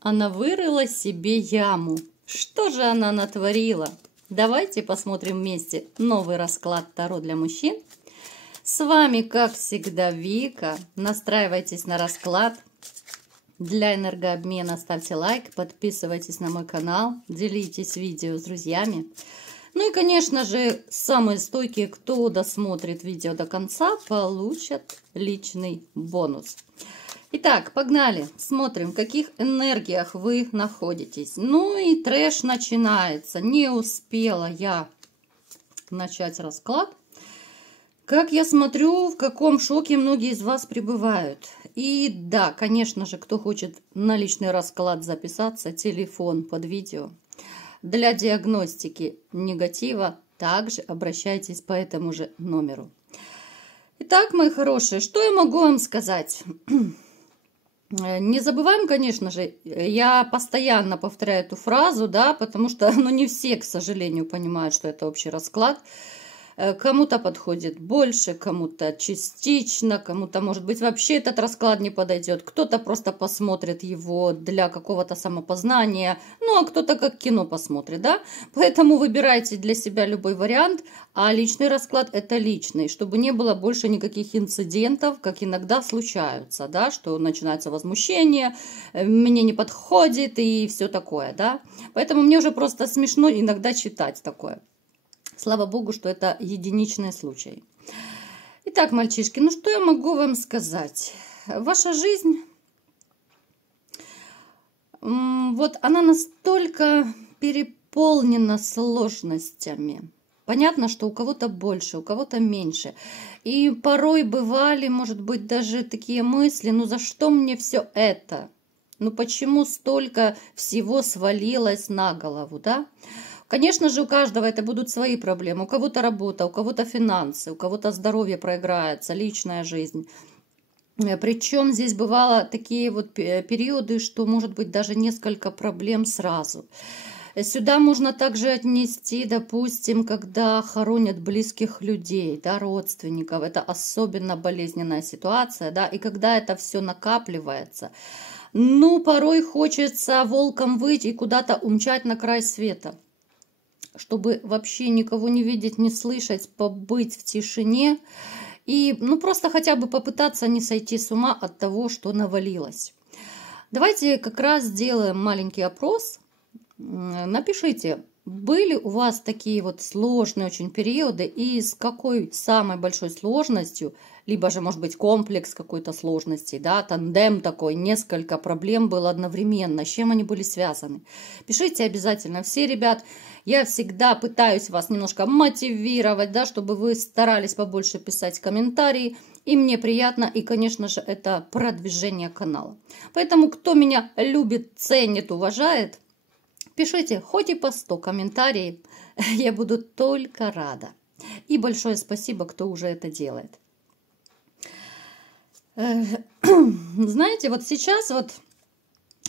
Она вырыла себе яму. Что же она натворила? Давайте посмотрим вместе новый расклад Таро для мужчин. С вами, как всегда, Вика. Настраивайтесь на расклад. Для энергообмена ставьте лайк, подписывайтесь на мой канал, делитесь видео с друзьями. Ну и, конечно же, самые стойкие, кто досмотрит видео до конца, получат личный бонус. Итак, погнали. Смотрим, в каких энергиях вы находитесь. Ну и трэш начинается. Не успела я начать расклад. Как я смотрю, в каком шоке многие из вас пребывают. И да, конечно же, кто хочет на личный расклад записаться, телефон под видео. Для диагностики негатива также обращайтесь по этому же номеру. Итак, мои хорошие, что я могу вам сказать? Не забываем, конечно же, я постоянно повторяю эту фразу, да, потому что, не все, к сожалению, понимают, что это общий расклад. Кому-то подходит больше, кому-то частично, кому-то, может быть, вообще этот расклад не подойдет. Кто-то просто посмотрит его для какого-то самопознания, а кто-то как кино посмотрит, да. Поэтому выбирайте для себя любой вариант, а личный расклад это личный, чтобы не было больше никаких инцидентов, как иногда случаются, да, что начинается возмущение, мне не подходит и все такое, да. Поэтому мне уже просто смешно иногда читать такое. Слава богу, что это единичный случай. Итак, мальчишки, что я могу вам сказать? Ваша жизнь, она настолько переполнена сложностями. Понятно, что у кого-то больше, у кого-то меньше. И порой бывали, может быть, даже такие мысли, за что мне все это? Почему столько всего свалилось на голову, да? Конечно же, у каждого это будут свои проблемы. У кого-то работа, у кого-то финансы, у кого-то здоровье проиграется, личная жизнь. Причем здесь бывало такие периоды, что может быть даже несколько проблем сразу. Сюда можно также отнести, допустим, когда хоронят близких людей, да, родственников. Это особенно болезненная ситуация, да, и когда это все накапливается. Порой хочется волком выйти и куда-то умчать на край света, чтобы вообще никого не видеть, не слышать, побыть в тишине и просто хотя бы попытаться не сойти с ума от того, что навалилось. Давайте как раз сделаем маленький опрос. Напишите, были у вас такие сложные очень периоды и с какой самой большой сложностью, либо же, может быть, комплекс какой-то сложности, да, тандем такой, несколько проблем было одновременно, с чем они были связаны. Пишите обязательно. Все, ребят, я всегда пытаюсь вас немножко мотивировать, да, чтобы вы старались побольше писать комментарии, и мне приятно, и, конечно же, это продвижение канала. Поэтому, кто меня любит, ценит, уважает, пишите хоть и по 100 комментариев, я буду только рада. И большое спасибо, кто уже это делает. Знаете, сейчас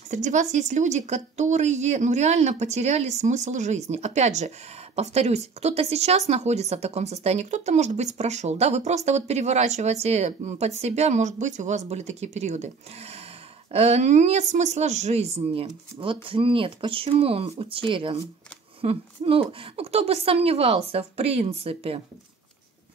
среди вас есть люди, которые реально потеряли смысл жизни. Опять же, повторюсь, кто-то сейчас находится в таком состоянии, кто-то, может быть, прошел. Да, вы просто переворачиваете под себя, может быть, у вас были такие периоды. Нет смысла жизни. Нет. Почему он утерян? Кто бы сомневался, в принципе.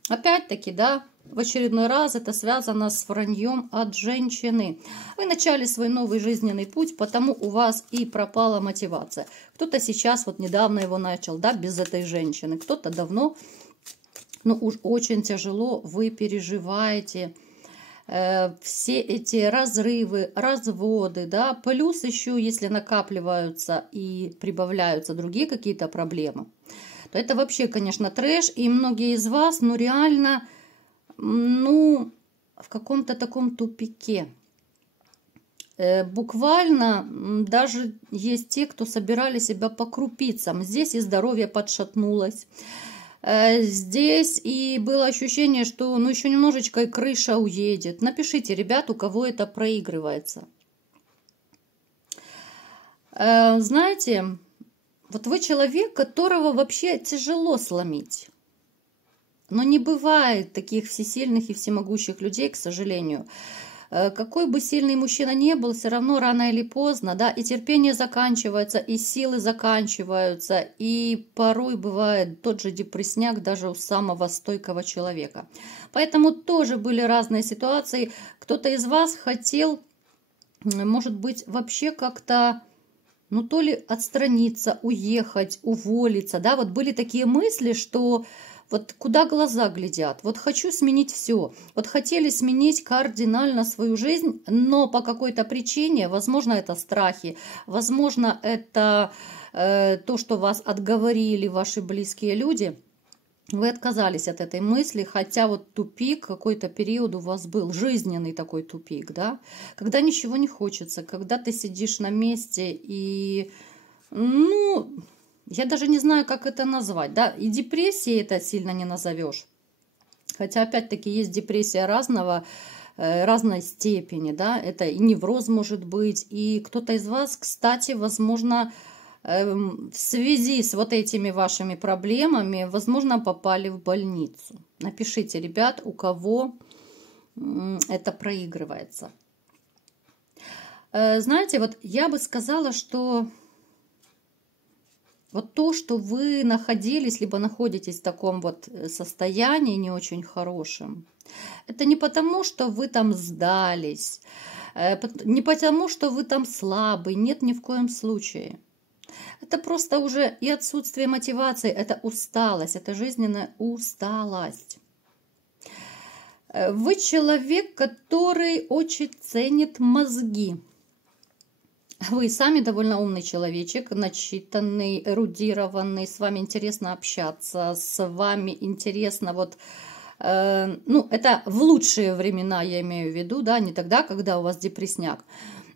Опять-таки, да, в очередной раз это связано с враньем от женщины. Вы начали свой новый жизненный путь, потому у вас и пропала мотивация. Кто-то сейчас, недавно его начал, да, без этой женщины. Кто-то давно, уж очень тяжело вы переживаете все эти разрывы, разводы, да, плюс еще, если накапливаются и прибавляются другие какие-то проблемы, то это вообще, конечно, трэш, и многие из вас, реально, в каком-то таком тупике. Буквально даже есть те, кто собирали себя по крупицам. Здесь и здоровье подшатнулось. Здесь и было ощущение, что еще немножечко и крыша уедет. Напишите, ребят, у кого это проигрывается. Знаете, вы человек, которого вообще тяжело сломить. Но не бывает таких всесильных и всемогущих людей, к сожалению. Какой бы сильный мужчина ни был, все равно рано или поздно, да, и терпение заканчивается, и силы заканчиваются, и порой бывает тот же депрессняк даже у самого стойкого человека. Поэтому тоже были разные ситуации. Кто-то из вас хотел, может быть, вообще как-то, ну, то ли отстраниться, уехать, уволиться, да, вот были такие мысли, что вот куда глаза глядят, вот хочу сменить все, вот хотели сменить кардинально свою жизнь, но по какой-то причине, возможно, это страхи, возможно, это то, что вас отговорили ваши близкие люди, вы отказались от этой мысли, хотя вот тупик какой-то период у вас был, жизненный такой тупик, да, когда ничего не хочется, когда ты сидишь на месте и, ну, я даже не знаю, как это назвать, да, и депрессией это сильно не назовешь, хотя опять-таки есть депрессия разной степени, да, это и невроз может быть, и кто-то из вас, кстати, возможно, в связи с вот этими вашими проблемами, возможно, попали в больницу. Напишите, ребят, у кого это проигрывается. Знаете, вот я бы сказала, что вот то, что вы находились, либо находитесь в таком вот состоянии не очень хорошем, это не потому, что вы там сдались, не потому, что вы там слабый, нет, ни в коем случае. Это просто уже и отсутствие мотивации, это усталость, это жизненная усталость. Вы человек, который очень ценит мозги. Вы сами довольно умный человечек, начитанный, эрудированный, с вами интересно общаться, с вами интересно вот... ну, это в лучшие времена, я имею в виду, да, не тогда, когда у вас депрессняк.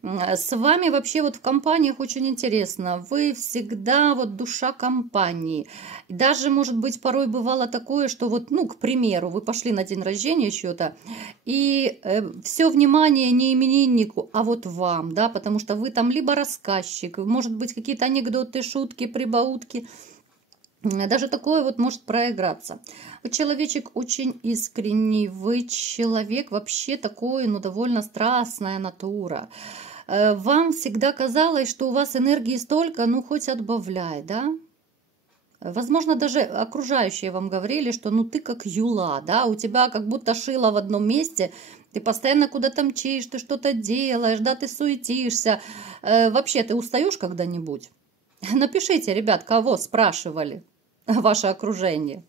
С вами вообще вот в компаниях очень интересно. Вы всегда вот душа компании. Даже, может быть, порой бывало такое, что вот, ну, к примеру, вы пошли на день рождения чьё-то, и все внимание не имениннику, а вот вам, да, потому что вы там либо рассказчик, может быть, какие-то анекдоты, шутки, прибаутки. Даже такое вот может проиграться. Вы человечек очень искренний, вы человек вообще такой, ну, довольно страстная натура. Вам всегда казалось, что у вас энергии столько, ну, хоть отбавляй, да? Возможно, даже окружающие вам говорили, что ну ты как юла, да, у тебя как будто шило в одном месте, ты постоянно куда-то мчишь, ты что-то делаешь, да, ты суетишься. Вообще, ты устаешь когда-нибудь? Напишите, ребят, кого спрашивали ваше окружение.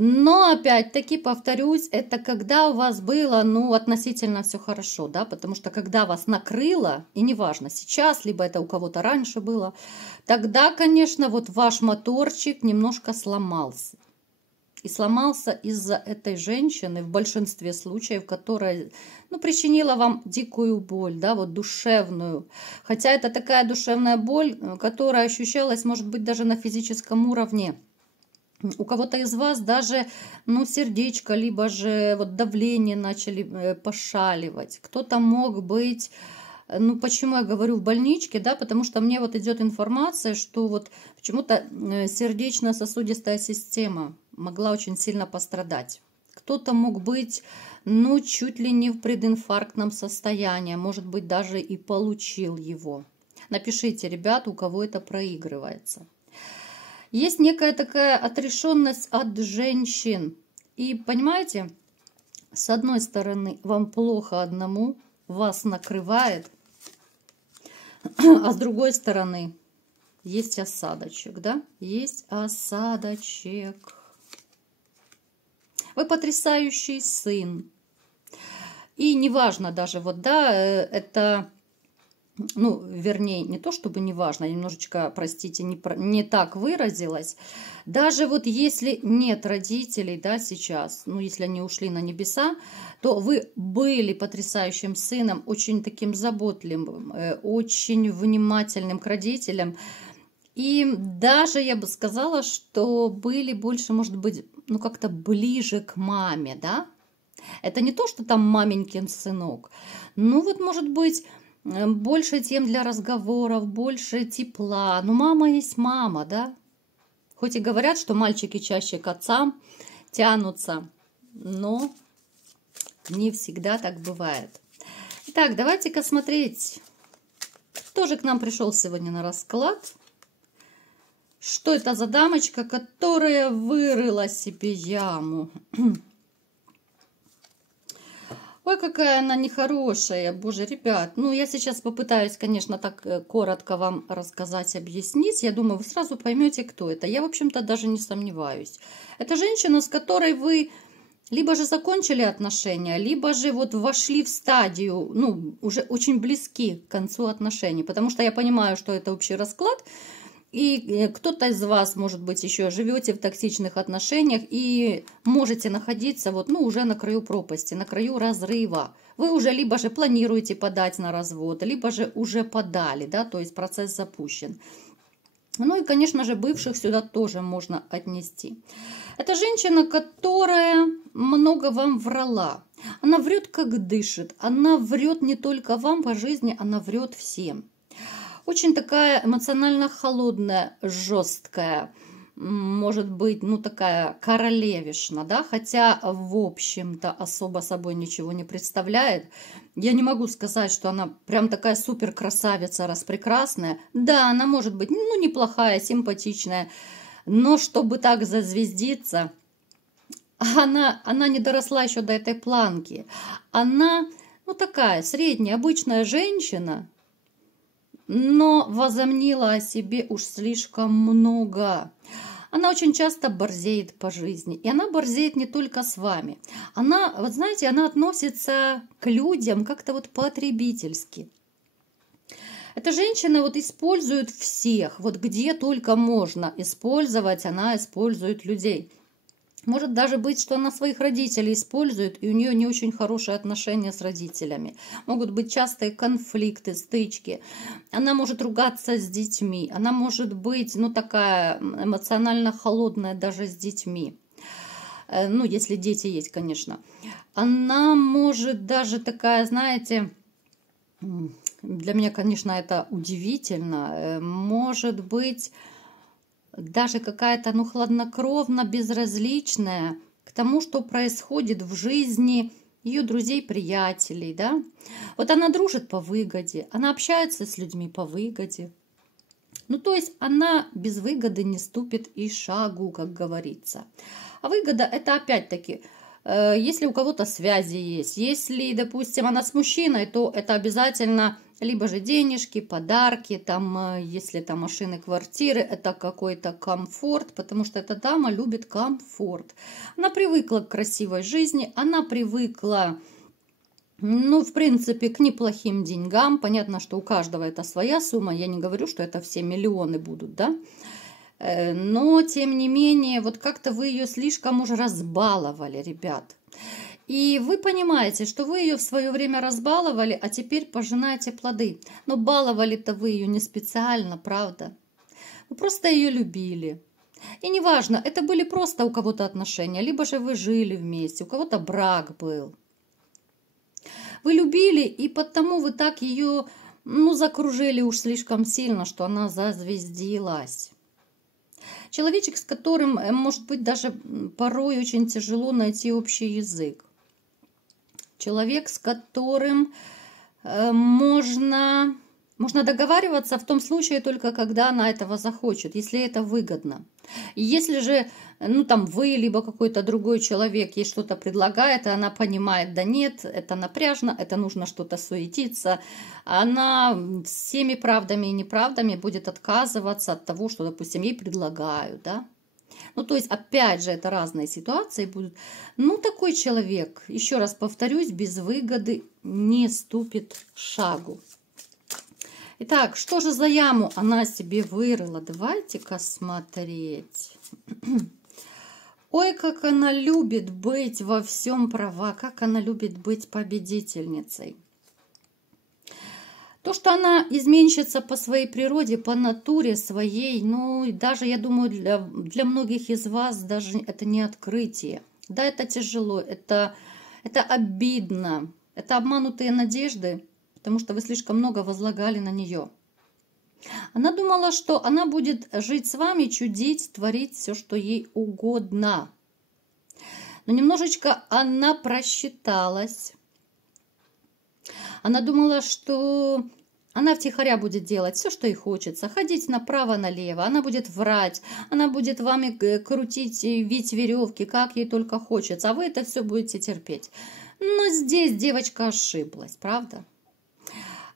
Но опять-таки, повторюсь, это когда у вас было, ну, относительно все хорошо, да, потому что когда вас накрыло, и неважно, сейчас, либо это у кого-то раньше было, тогда, конечно, вот ваш моторчик немножко сломался. И сломался из-за этой женщины, в большинстве случаев, которая, ну, причинила вам дикую боль, да, вот душевную. Хотя это такая душевная боль, которая ощущалась, может быть, даже на физическом уровне. У кого-то из вас даже, ну, сердечко, либо же вот давление начали пошаливать. Кто-то мог быть, ну, почему я говорю в больничке, да, потому что мне вот идет информация, что вот почему-то сердечно-сосудистая система могла очень сильно пострадать. Кто-то мог быть, ну, чуть ли не в прединфарктном состоянии, может быть, даже и получил его. Напишите, ребят, у кого это проигрывается. Есть некая такая отрешенность от женщин. И понимаете, с одной стороны, вам плохо одному, вас накрывает, а с другой стороны, есть осадочек, да? Есть осадочек. Вы потрясающий сын. И неважно даже, вот, да, это... Ну, вернее, не то чтобы не важно, я немножечко, простите, не так выразилась. Даже вот если нет родителей, да, сейчас, ну, если они ушли на небеса, то вы были потрясающим сыном, очень таким заботливым, очень внимательным к родителям. И даже я бы сказала, что были больше, может быть, ну, как-то ближе к маме, да. Это не то, что там маменькин сынок. Ну, вот, может быть... Больше тем для разговоров, больше тепла. Но мама есть мама, да? Хоть и говорят, что мальчики чаще к отцам тянутся, но Не всегда так бывает. Итак, давайте-ка смотреть, кто же к нам пришел сегодня на расклад. Что это за дамочка, которая вырыла себе яму? Ой, какая она нехорошая, боже, ребят. Ну, я сейчас попытаюсь, конечно, так коротко вам рассказать, объяснить. Я думаю, вы сразу поймете, кто это. Я, в общем-то, даже не сомневаюсь. Это женщина, с которой вы либо же закончили отношения, либо же вот вошли в стадию, ну, уже очень близки к концу отношений. Потому что я понимаю, что это общий расклад. И кто-то из вас, может быть, еще живете в токсичных отношениях и можете находиться вот, ну, уже на краю пропасти, на краю разрыва. Вы уже либо же планируете подать на развод, либо же уже подали, да, то есть процесс запущен. Ну и, конечно же, бывших сюда тоже можно отнести. Это женщина, которая много вам врала. Она врет, как дышит. Она врет не только вам по жизни, она врет всем. Очень такая эмоционально холодная, жесткая, может быть, ну такая королевишна, да, хотя, в общем-то, особо собой ничего не представляет. Я не могу сказать, что она прям такая супер красавица, распрекрасная. Да, она может быть, ну, неплохая, симпатичная, но чтобы так зазвездиться, она не доросла еще до этой планки. Она, ну, такая средняя, обычная женщина, но возомнила о себе уж слишком много. Она очень часто борзеет по жизни. И она борзеет не только с вами. Она, вот знаете, она относится к людям как-то вот потребительски. Эта женщина вот использует всех. Вот где только можно использовать, она использует людей. Может даже быть, что она своих родителей использует, и у нее не очень хорошие отношения с родителями. Могут быть частые конфликты, стычки. Она может ругаться с детьми. Она может быть, ну, такая эмоционально холодная даже с детьми. Ну, если дети есть, конечно. Она может даже такая, знаете, для меня, конечно, это удивительно, может быть даже какая-то, ну, хладнокровно безразличная к тому, что происходит в жизни ее друзей, приятелей, да. Вот она дружит по выгоде, она общается с людьми по выгоде. Ну, то есть она без выгоды не ступит и шагу, как говорится. А выгода – это опять-таки, если у кого-то связи есть, если, допустим, она с мужчиной, то это обязательно либо же денежки, подарки, там, если там машины, квартиры, это какой-то комфорт, потому что эта дама любит комфорт. Она привыкла к красивой жизни, она привыкла, ну, в принципе, к неплохим деньгам. Понятно, что у каждого это своя сумма, я не говорю, что это все миллионы будут, да. Но, тем не менее, вот как-то вы ее слишком уже разбаловали, ребят. И вы понимаете, что вы ее в свое время разбаловали, а теперь пожинаете плоды. Но баловали-то вы ее не специально, правда? Вы просто ее любили. И неважно, это были просто у кого-то отношения, либо же вы жили вместе, у кого-то брак был. Вы любили, и потому вы так ее, ну, закружили уж слишком сильно, что она зазвездилась. Человечек, с которым, может быть, даже порой очень тяжело найти общий язык. Человек, с которым можно договариваться в том случае только, когда она этого захочет, если это выгодно. И если же, ну, там, вы, либо какой-то другой человек ей что-то предлагает, и она понимает, да нет, это напряжно, это нужно что-то суетиться, она всеми правдами и неправдами будет отказываться от того, что, допустим, ей предлагают, да. Ну, то есть, опять же, это разные ситуации будут. Ну, такой человек, еще раз повторюсь, без выгоды не ступит шагу. Итак, что же за яму она себе вырыла? Давайте-ка смотреть. Ой, как она любит быть во всем права, как она любит быть победительницей. То, что она изменщица по своей природе, по натуре своей, ну, и даже, я думаю, для многих из вас даже это не открытие. Да, это тяжело, это обидно, это обманутые надежды, потому что вы слишком много возлагали на нее. Она думала, что она будет жить с вами, чудить, творить все, что ей угодно. Но немножечко она просчиталась. Она думала, что она втихаря будет делать все, что ей хочется, ходить направо-налево, она будет врать, она будет вами крутить, вить веревки, как ей только хочется, а вы это все будете терпеть. Но здесь девочка ошиблась, правда?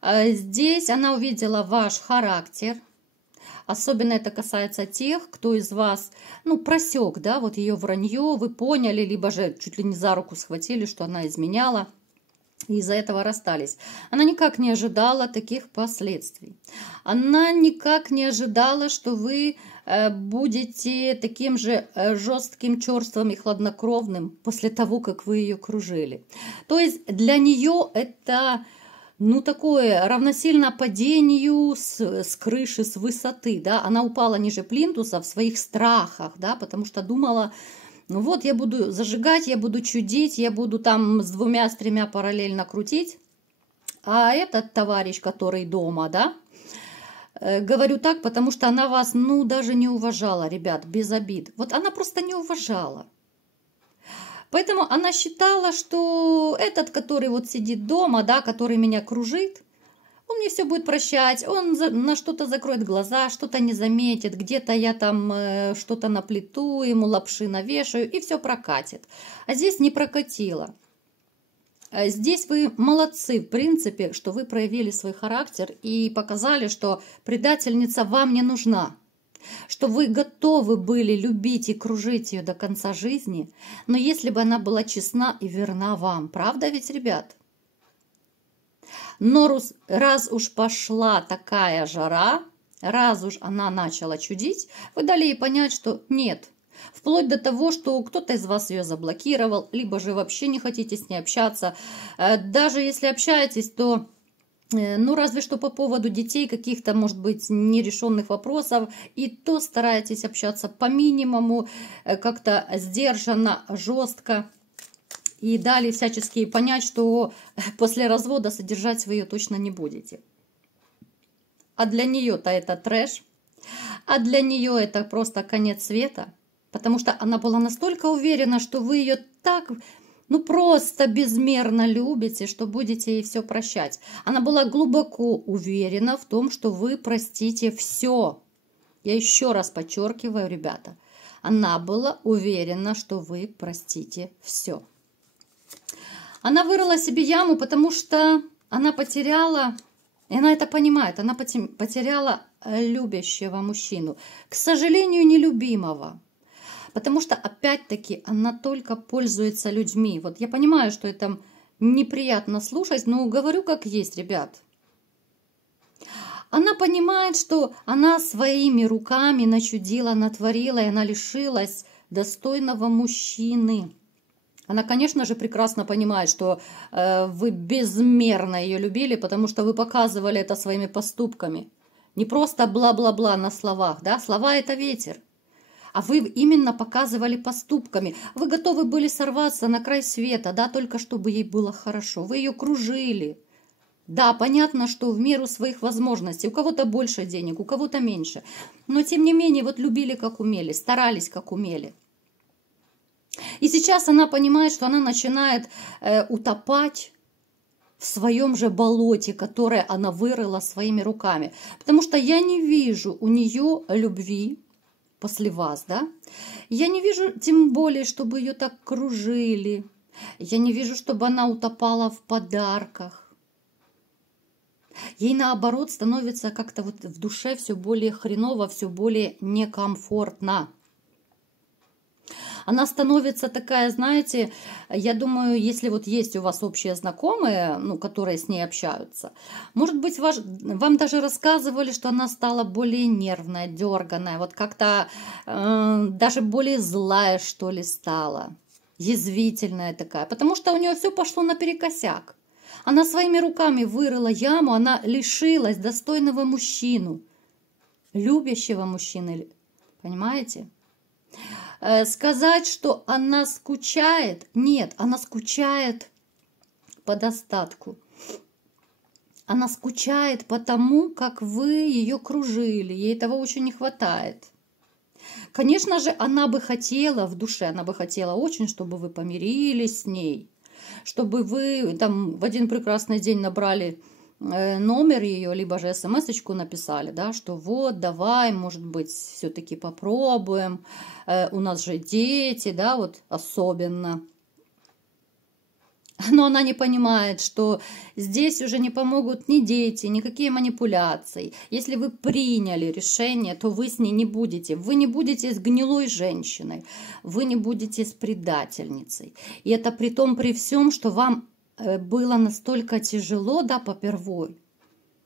Здесь она увидела ваш характер. Особенно это касается тех, кто из вас, просек, да, вот ее вранье, вы поняли, либо же чуть ли не за руку схватили, что она изменяла, и из-за этого расстались. Она никак не ожидала таких последствий. Она никак не ожидала, что вы будете таким же жестким, черствым и хладнокровным после того, как вы ее кружили. То есть для нее это... такое равносильно падению с крыши, с высоты, да, она упала ниже плинтуса в своих страхах, да, потому что думала, вот я буду зажигать, я буду чудить, я буду там с 2-3 параллельно крутить, а этот товарищ, который дома, да, говорю так, потому что она вас, даже не уважала, ребят, без обид, вот она просто не уважала. Поэтому она считала, что этот, который вот сидит дома, да, который меня кружит, он мне все будет прощать, он на что-то закроет глаза, что-то не заметит, где-то я там что-то наплету, ему лапши навешаю, и все прокатит. А здесь не прокатило. Здесь вы молодцы, в принципе, что вы проявили свой характер и показали, что предательница вам не нужна. Что вы готовы были любить и кружить ее до конца жизни, но если бы она была честна и верна вам, правда ведь, ребят? Но раз уж пошла такая жара, раз уж она начала чудить, вы дали ей понять, что нет. Вплоть до того, что кто-то из вас ее заблокировал, либо же вообще не хотите с ней общаться. Даже если общаетесь, то... разве что по поводу детей, каких-то, может быть, нерешенных вопросов, и то стараетесь общаться по минимуму, как-то сдержанно, жестко, и дали всячески понять, что после развода содержать вы ее точно не будете. А для нее-то это трэш, а для нее это просто конец света, потому что она была настолько уверена, что вы ее так... просто безмерно любите, что будете ей все прощать. Она была глубоко уверена в том, что вы простите все. Я еще раз подчеркиваю, ребята, она была уверена, что вы простите все. Она вырыла себе яму, потому что она потеряла, и она это понимает, она потеряла любящего мужчину. К сожалению, нелюбимого. Потому что, опять-таки, она только пользуется людьми. Вот я понимаю, что это неприятно слушать, но говорю как есть, ребят. Она понимает, что она своими руками начудила, натворила, и она лишилась достойного мужчины. Она, конечно же, прекрасно понимает, что вы безмерно ее любили, потому что вы показывали это своими поступками. Не просто бла-бла-бла на словах, да? Слова – это ветер. А вы именно показывали поступками. Вы готовы были сорваться на край света, да, только чтобы ей было хорошо. Вы ее кружили. Да, понятно, что в меру своих возможностей. У кого-то больше денег, у кого-то меньше. Но, тем не менее, вот любили как умели, старались как умели. И сейчас она понимает, что она начинает утопать в своем же болоте, которое она вырыла своими руками. Потому что я не вижу у нее любви после вас, да? Я не вижу, тем более, чтобы ее так кружили. Я не вижу, чтобы она утопала в подарках. Ей, наоборот, становится как-то вот в душе все более хреново, все более некомфортно. Она становится такая, знаете, я думаю, если вот есть у вас общие знакомые, которые с ней общаются, может быть, вам даже рассказывали, что она стала более нервная, дерганая, вот как-то даже более злая, что ли, стала, язвительная такая, потому что у нее все пошло наперекосяк. Она своими руками вырыла яму, она лишилась достойного мужчину, любящего мужчины, понимаете? Сказать, что она скучает, нет, она скучает по достатку. Она скучает по тому, как вы ее кружили, ей этого очень не хватает. Конечно же, она бы хотела в душе, она бы хотела очень, чтобы вы помирились с ней, чтобы вы там в один прекрасный день набрали номер ее, либо же смс-очку написали, да, что вот, давай, может быть, все-таки попробуем, у нас же дети, да, вот особенно. Но она не понимает, что здесь уже не помогут ни дети, никакие манипуляции. Если вы приняли решение, то вы с ней не будете. Вы не будете с гнилой женщиной, вы не будете с предательницей. И это при том, при всем, что вам было настолько тяжело, да, попервой.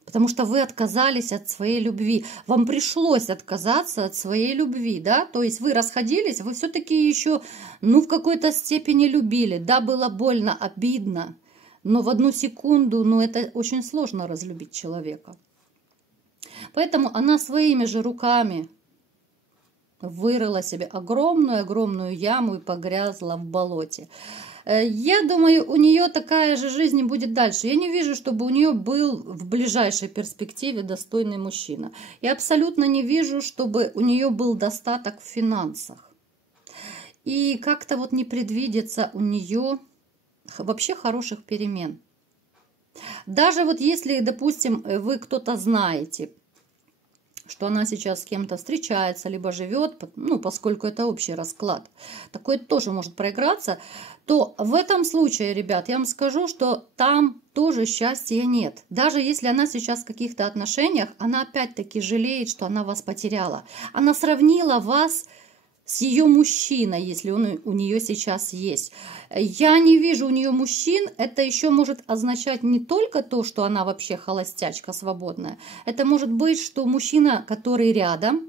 Потому что вы отказались от своей любви. Вам пришлось отказаться от своей любви, да? То есть вы расходились, вы все-таки еще, ну, в какой-то степени любили. Да, было больно, обидно. Но в одну секунду, ну, это очень сложно разлюбить человека. Поэтому она своими же руками вырыла себе огромную-огромную яму и погрязла в болоте. Я думаю, у нее такая же жизнь будет дальше. Я не вижу, чтобы у нее был в ближайшей перспективе достойный мужчина. Я абсолютно не вижу, чтобы у нее был достаток в финансах. И как-то вот не предвидится у нее вообще хороших перемен. Даже вот если, допустим, вы кто-то знаете, что она сейчас с кем-то встречается, либо живет, ну, поскольку это общий расклад, такое тоже может проиграться, то в этом случае, ребят, я вам скажу, что там тоже счастья нет. Даже если она сейчас в каких-то отношениях, она опять-таки жалеет, что она вас потеряла. Она сравнила вас с ее мужчиной, если он у нее сейчас есть. Я не вижу у нее мужчин. Это еще может означать не только то, что она вообще холостячка свободная. Это может быть, что мужчина, который рядом,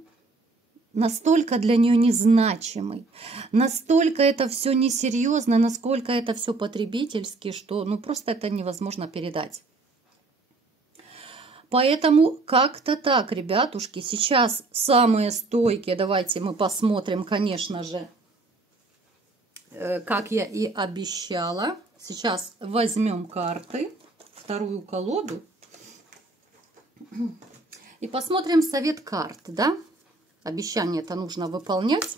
настолько для нее незначимый, настолько это все несерьезно, насколько это все потребительски, что ну просто это невозможно передать. Поэтому как-то так, ребятушки, сейчас самые стойкие, давайте мы посмотрим, конечно же, как я и обещала. Сейчас возьмем карты, вторую колоду, и посмотрим совет карт, да? Обещание-то нужно выполнять.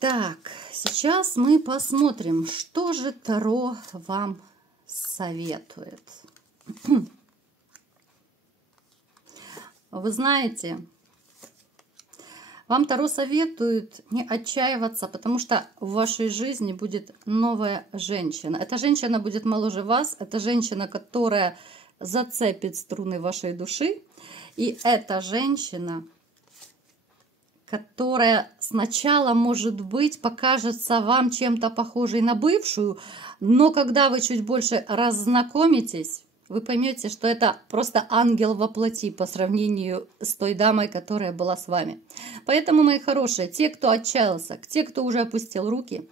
Так, сейчас мы посмотрим, что же Таро вам советует. Вы знаете, вам Таро советует не отчаиваться, потому что в вашей жизни будет новая женщина. Эта женщина будет моложе вас, это женщина, которая зацепит струны вашей души. И эта женщина, которая сначала, может быть, покажется вам чем-то похожей на бывшую, но когда вы чуть больше раззнакомитесь, вы поймете, что это просто ангел во плоти по сравнению с той дамой, которая была с вами. Поэтому, мои хорошие, те, кто отчаялся, те, кто уже опустил руки,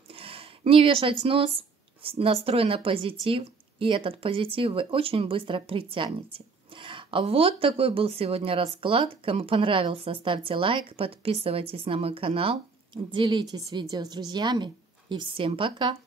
не вешать нос, настрой на позитив, и этот позитив вы очень быстро притянете. Вот такой был сегодня расклад. Кому понравился, ставьте лайк, подписывайтесь на мой канал, делитесь видео с друзьями и всем пока!